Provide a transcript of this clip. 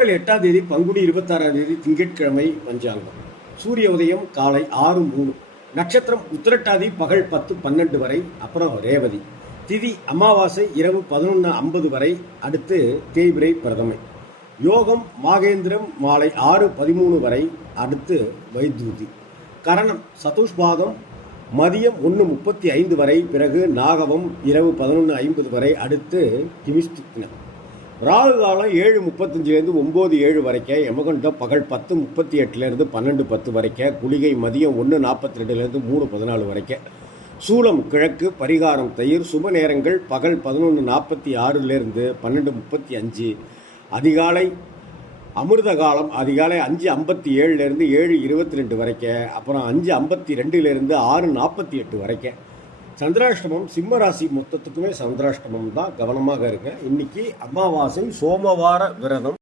April 8ஆம் தேதி பங்குனி 26ஆம் தேதி திங்கட்கிழமை பஞ்சாங்கம். சூரிய உதயம் காலை 6:03. நட்சத்திரம் உத்திரட்டாதி பகல் 10:12 வரை, அப்புறம் ரேவதி. திதி அமாவாசை இரவு 11:50 வரை, அடுத்து தேய்பிரை பிரதமை. யோகம் மாகேந்திரம் மாலை 6:13 வரை, அடுத்து வைத்தூதி. கரணம் சதுஷ்பாதம் மதியம் 1:35 வரை, பிறகு நாகவம் இரவு 11:50 வரை, அடுத்து கிமிஸ்துக்னம். ராகு காலம் 7:35 9:07 வரைக்கும், யமகண்டம் பகல் 10:38 12:10 வரைக்கும், குளிகை மதியம் 1:42 3:14 வரைக்கும், சூலம் கிழக்கு, பரிகாரம் தயிர். சுப நேரங்கள் பகல் 11:46 12:35, அதிகாலை அமிர்த காலம் அதிகாலை 5:57 7:22 வரைக்கும், அப்புறம் 5:52 6:48 வரைக்கும். சந்திராஷ்டமம் சிம்மராசி மொத்தத்துக்குமே சந்திராஷ்டமம் தான், கவனமாக இருங்க. இன்னைக்கு அமாவாசை, சோமவார விரதம்.